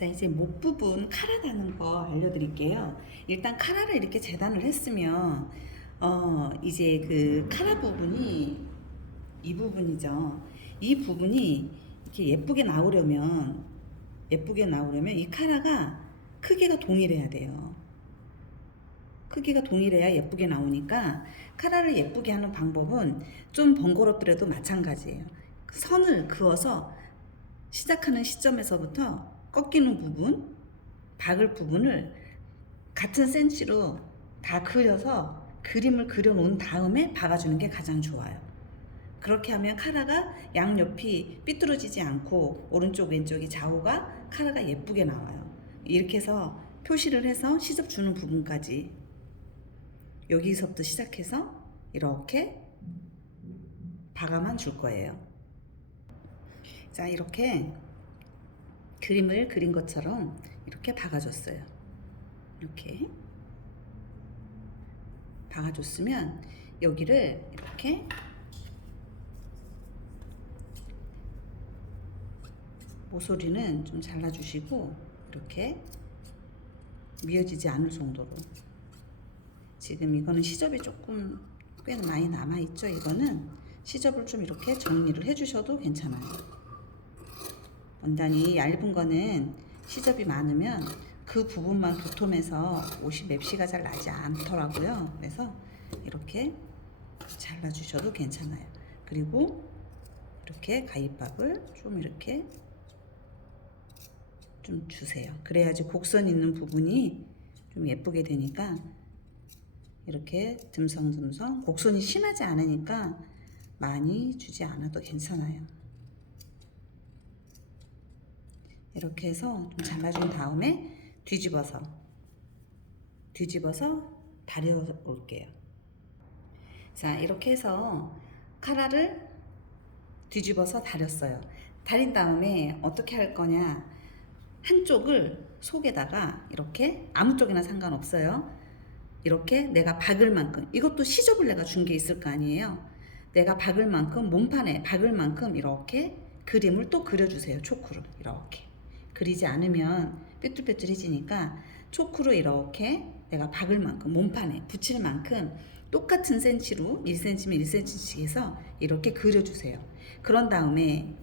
자, 이제 목 부분 카라 다는 거 알려드릴게요. 일단 카라를 이렇게 재단을 했으면, 이제 그 카라 부분이 이 부분이죠. 이 부분이 이렇게 예쁘게 나오려면 이 카라가 크기가 동일해야 돼요. 크기가 동일해야 예쁘게 나오니까 카라를 예쁘게 하는 방법은 좀 번거롭더라도 마찬가지예요. 선을 그어서 시작하는 시점에서부터 꺾이는 부분, 박을 부분을 같은 센치로 다 그려서 그림을 그려 놓은 다음에 박아주는 게 가장 좋아요. 그렇게 하면 카라가 양옆이 삐뚤어지지 않고 오른쪽 왼쪽이 좌우가 카라가 예쁘게 나와요. 이렇게 해서 표시를 해서 시접 주는 부분까지 여기서부터 시작해서 이렇게 박아만 줄 거예요. 자, 이렇게 그림을 그린 것처럼 이렇게 박아줬어요. 이렇게 박아줬으면 여기를 이렇게 모서리는 좀 잘라주시고 이렇게 미어지지 않을 정도로. 지금 이거는 시접이 조금 꽤 많이 남아있죠. 이거는 시접을 좀 이렇게 정리를 해주셔도 괜찮아요. 원단이 얇은 거는 시접이 많으면 그 부분만 도톰해서 옷이 맵시가 잘 나지 않더라고요. 그래서 이렇게 잘라주셔도 괜찮아요. 그리고 이렇게 가위밥을 좀 이렇게 좀 주세요. 그래야지 곡선 있는 부분이 좀 예쁘게 되니까 이렇게 듬성듬성 곡선이 심하지 않으니까 많이 주지 않아도 괜찮아요. 이렇게 해서 좀 잘라준 다음에 뒤집어서 다려 올게요. 자, 이렇게 해서 카라를 뒤집어서 다렸어요. 다린 다음에 어떻게 할 거냐, 한쪽을 속에다가 이렇게 아무 쪽이나 상관없어요. 이렇게 내가 박을 만큼, 이것도 시접을 내가 준 게 있을 거 아니에요. 내가 박을 만큼, 몸판에 박을 만큼 이렇게 그림을 또 그려주세요. 초크로 이렇게 그리지 않으면 삐뚤빼뚤해지니까 초크로 이렇게 내가 박을 만큼, 몸판에 붙일 만큼 똑같은 센치로 1cm 1cm씩 해서 이렇게 그려주세요. 그런 다음에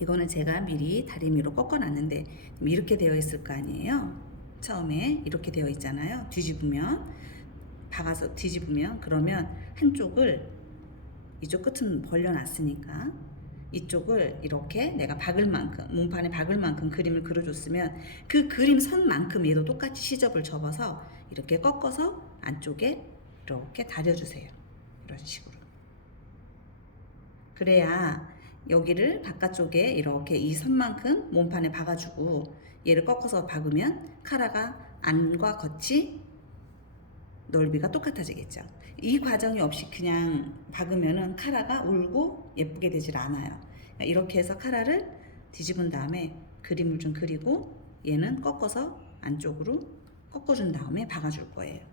이거는 제가 미리 다리미로 꺾어놨는데 이렇게 되어 있을 거 아니에요. 처음에 이렇게 되어 있잖아요. 뒤집으면, 박아서 뒤집으면, 그러면 한쪽을, 이쪽 끝은 벌려놨으니까 이쪽을 이렇게 내가 박을 만큼, 몸판에 박을 만큼 그림을 그려줬으면 그 그림 선만큼 얘도 똑같이 시접을 접어서 이렇게 꺾어서 안쪽에 이렇게 다려주세요. 이런 식으로. 그래야 여기를 바깥쪽에 이렇게 이 선만큼 몸판에 박아주고 얘를 꺾어서 박으면 카라가 안과 겉이 넓이가 똑같아지겠죠. 이 과정이 없이 그냥 박으면은 카라가 울고 예쁘게 되질 않아요. 이렇게 해서 카라를 뒤집은 다음에 그림을 좀 그리고 얘는 꺾어서 안쪽으로 꺾어준 다음에 박아줄 거예요.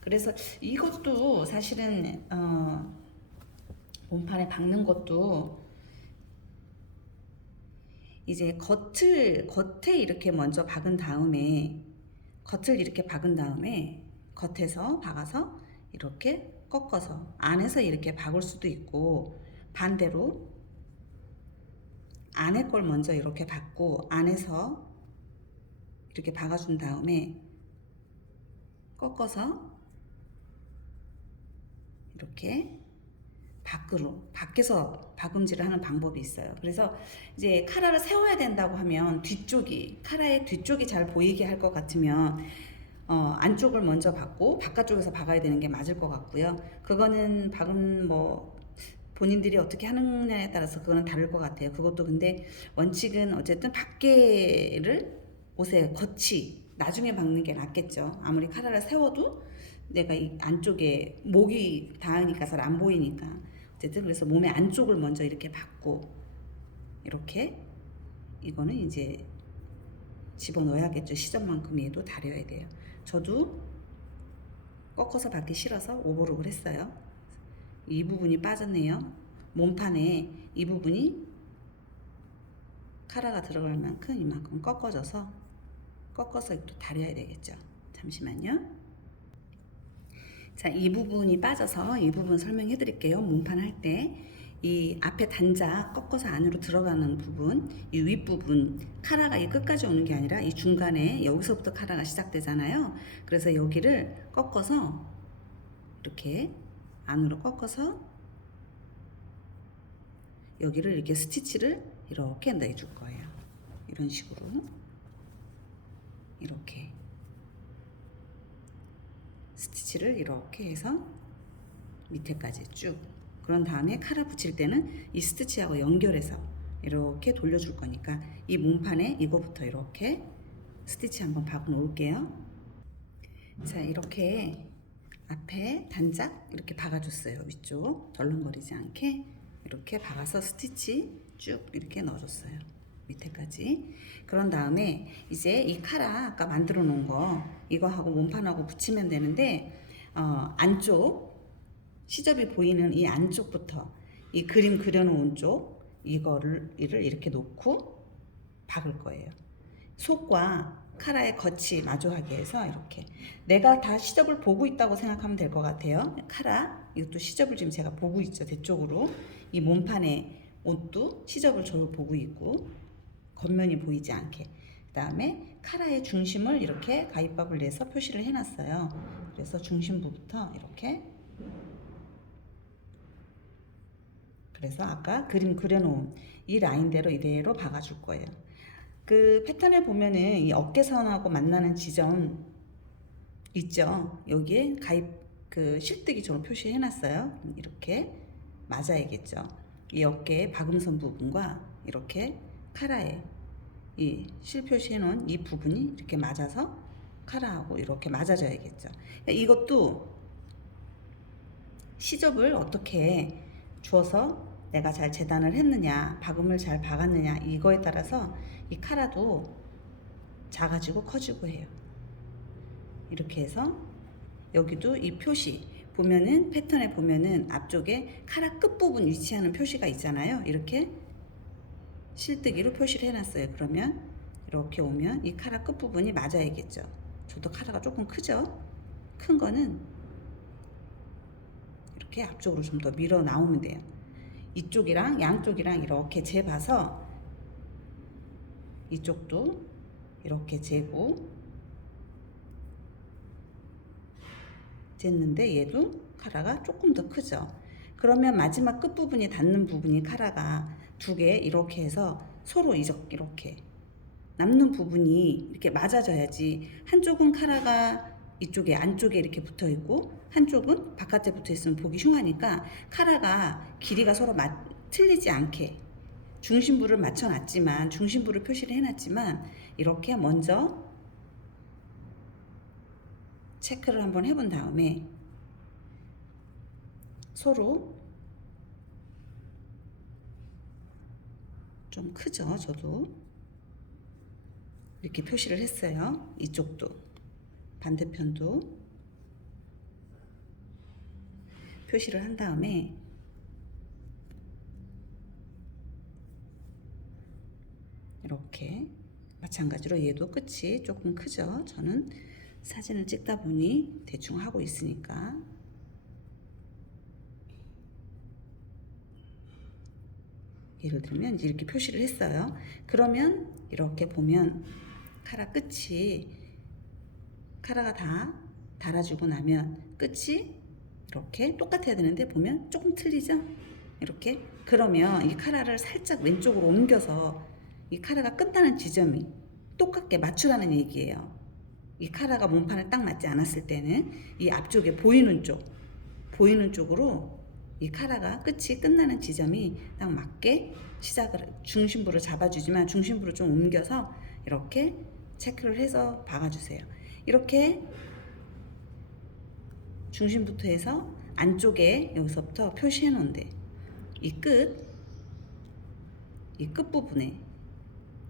그래서 이것도 사실은 몸판에 박는 것도 이제 겉에 이렇게 먼저 박은 다음에 겉에서 박아서 이렇게 꺾어서 안에서 이렇게 박을 수도 있고, 반대로 안에 걸 먼저 이렇게 박고 안에서 이렇게 박아준 다음에 꺾어서 이렇게 밖에서 박음질을 하는 방법이 있어요. 그래서 이제 카라를 세워야 된다고 하면 카라의 뒤쪽이 잘 보이게 할 것 같으면 안쪽을 먼저 박고 바깥쪽에서 박아야 되는 게 맞을 것 같고요. 그거는 박음 뭐 본인들이 어떻게 하느냐에 따라서 그거는 다를 것 같아요. 그것도 근데 원칙은 어쨌든 밖에를 옷의 겉이 나중에 박는 게 낫겠죠. 아무리 카라를 세워도 내가 이 안쪽에 목이 닿으니까 잘 안 보이니까. 어쨌든 그래서 몸의 안쪽을 먼저 이렇게 박고 이렇게 이거는 이제 집어넣어야겠죠. 시접만큼 얘도 다려야 돼요. 저도 꺾어서 받기 싫어서 오버록을 했어요. 이 부분이 빠졌네요. 몸판에 이 부분이 카라가 들어갈 만큼 이만큼 꺾어서 또 다려야 되겠죠. 잠시만요. 자, 이 부분이 빠져서 이 부분 설명해 드릴게요. 몸판 할 때 이 앞에 단자 꺾어서 안으로 들어가는 부분, 이 윗부분 카라가 이 끝까지 오는 게 아니라 이 중간에 여기서부터 카라가 시작되잖아요. 그래서 여기를 꺾어서 이렇게 안으로 꺾어서 여기를 이렇게 스티치를 이렇게 내줄 거예요. 이런 식으로 이렇게 스티치를 이렇게 해서 밑에까지 쭉. 그런 다음에 카라 붙일 때는 이 스티치하고 연결해서 이렇게 돌려줄 거니까 이 몸판에 이거부터 이렇게 스티치 한번 박아 놓을게요. 자, 이렇게 앞에 단짝 이렇게 박아줬어요. 위쪽 덜렁거리지 않게 이렇게 박아서 스티치 쭉 이렇게 넣어줬어요. 밑에까지. 그런 다음에 이제 이 카라 아까 만들어 놓은 거 이거하고 몸판하고 붙이면 되는데 안쪽 시접이 보이는 이 안쪽부터 이 그림 그려놓은 쪽 이거를 이렇게 놓고 박을 거예요. 속과 카라의 겉이 마주하게 해서 이렇게 내가 다 시접을 보고 있다고 생각하면 될 것 같아요. 카라 이것도 시접을 지금 제가 보고 있죠. 대쪽으로 이 몸판의 옷도 시접을 저를 보고 있고 겉면이 보이지 않게. 그 다음에 카라의 중심을 이렇게 가위밥을 내서 표시를 해놨어요. 그래서 중심부부터 이렇게, 그래서 아까 그림 그려놓은 이 라인대로 이대로 박아줄 거예요. 그 패턴에 보면은 이 어깨선하고 만나는 지점 있죠. 여기에 그 실뜨기처럼 표시해놨어요. 이렇게 맞아야겠죠. 이 어깨의 박음선 부분과 이렇게 카라에 이 실 표시해놓은 이 부분이 이렇게 맞아서 카라하고 이렇게 맞아져야겠죠. 이것도 시접을 어떻게 주어서 내가 잘 재단을 했느냐, 박음을 잘 박았느냐 이거에 따라서 이 카라도 작아지고 커지고 해요. 이렇게 해서 여기도 이 표시 보면은 패턴에 보면은 앞쪽에 카라 끝부분 위치하는 표시가 있잖아요. 이렇게 실뜨기로 표시를 해놨어요. 그러면 이렇게 오면 이 카라 끝부분이 맞아야겠죠. 저도 카라가 조금 크죠. 큰 거는 이렇게 앞쪽으로 좀 더 밀어 나오면 돼요. 이쪽이랑 양쪽이랑 이렇게 재봐서 이쪽도 이렇게 재고 쟀는데 얘도 카라가 조금 더 크죠. 그러면 마지막 끝부분이 닿는 부분이 카라가 두 개 이렇게 해서 서로 이렇게 남는 부분이 이렇게 맞아져야지. 한쪽은 카라가 이쪽에 안쪽에 이렇게 붙어 있고 한쪽은 바깥에 붙어 있으면 보기 흉하니까 카라가 길이가 서로 틀리지 않게 중심부를 맞춰 놨지만 중심부를 표시를 해놨지만 이렇게 먼저 체크를 한번 해본 다음에 서로 좀 크죠. 저도 이렇게 표시를 했어요. 이쪽도 반대편도 표시를 한 다음에 이렇게 마찬가지로 얘도 끝이 조금 크죠. 저는 사진을 찍다 보니 대충 하고 있으니까. 예를 들면 이렇게 표시를 했어요. 그러면 이렇게 보면 카라 끝이 카라가 다 달아주고 나면 끝이 이렇게 똑같아야 되는데 보면 조금 틀리죠? 이렇게. 그러면 이 카라를 살짝 왼쪽으로 옮겨서 이 카라가 끝나는 지점이 똑같게 맞추라는 얘기예요. 이 카라가 몸판에 딱 맞지 않았을 때는 이 앞쪽에 보이는 쪽으로 이 카라가 끝이 끝나는 지점이 딱 맞게 중심부를 잡아주지만 중심부를 좀 옮겨서 이렇게 체크를 해서 박아주세요. 이렇게 중심부터 해서 안쪽에 여기서부터 표시해 놓은데 이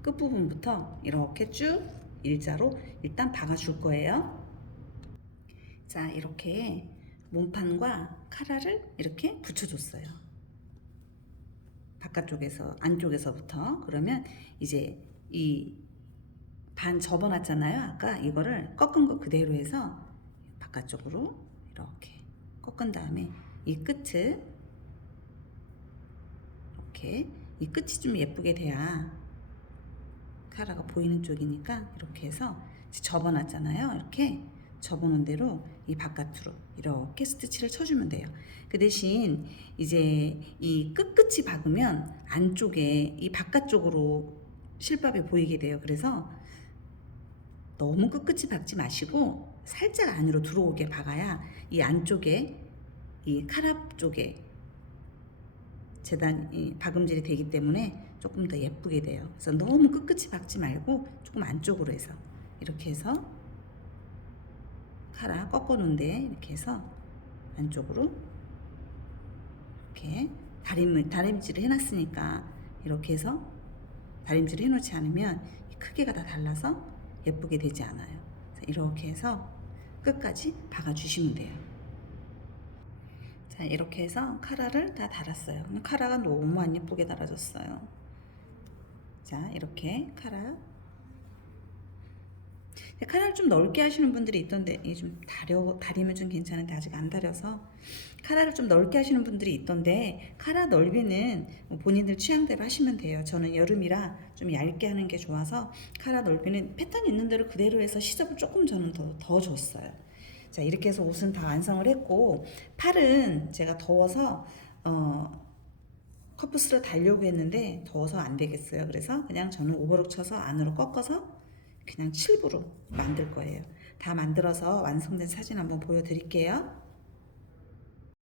끝부분부터 이렇게 쭉 일자로 일단 박아줄 거예요. 자, 이렇게 몸판과 카라를 이렇게 붙여줬어요. 바깥쪽에서 안쪽에서부터. 그러면 이제 이 반 접어놨잖아요. 아까 이거를 꺾은 거 그대로 해서 바깥쪽으로 이렇게 꺾은 다음에 이 끝을 이렇게, 이 끝이 좀 예쁘게 돼야 카라가 보이는 쪽이니까 이렇게 해서 접어놨잖아요. 이렇게 접어놓은 대로 이 바깥으로 이렇게 스티치를 쳐주면 돼요. 그 대신 이제 이 끝끝이 박으면 안쪽에 이 바깥쪽으로 실밥이 보이게 돼요. 그래서 너무 끝끝이 박지 마시고 살짝 안으로 들어오게 박아야 이 안쪽에 이 카라 쪽에 재단이 박음질이 되기 때문에 조금 더 예쁘게 돼요. 그래서 너무 끝끝이 박지 말고 조금 안쪽으로 해서 이렇게 해서 카라 꺾어 놓은데 이렇게 해서 안쪽으로 이렇게 다림질을 해놨으니까 이렇게 해서 다림질을 해놓지 않으면 크기가 다 달라서 예쁘게 되지 않아요. 이렇게 해서 끝까지 박아주시면 돼요. 자, 이렇게 해서 카라를 다 달았어요. 카라가 너무 안 예쁘게 달아졌어요. 자, 이렇게 카라를 좀 넓게 하시는 분들이 있던데, 이게 좀 다리면 좀 괜찮은데 아직 안 다려서 카라를 좀 넓게 하시는 분들이 있던데, 카라 넓이는 본인들 취향대로 하시면 돼요. 저는 여름이라 좀 얇게 하는 게 좋아서 카라 넓이는 패턴 있는 대로 그대로 해서 시접을 조금 저는 더 줬어요. 자, 이렇게 해서 옷은 다 완성을 했고, 팔은 제가 더워서 커프스를 달려고 했는데 더워서 안 되겠어요. 그래서 그냥 저는 오버록 쳐서 안으로 꺾어서 그냥 칠부로 만들 거예요. 다 만들어서 완성된 사진 한번 보여드릴게요.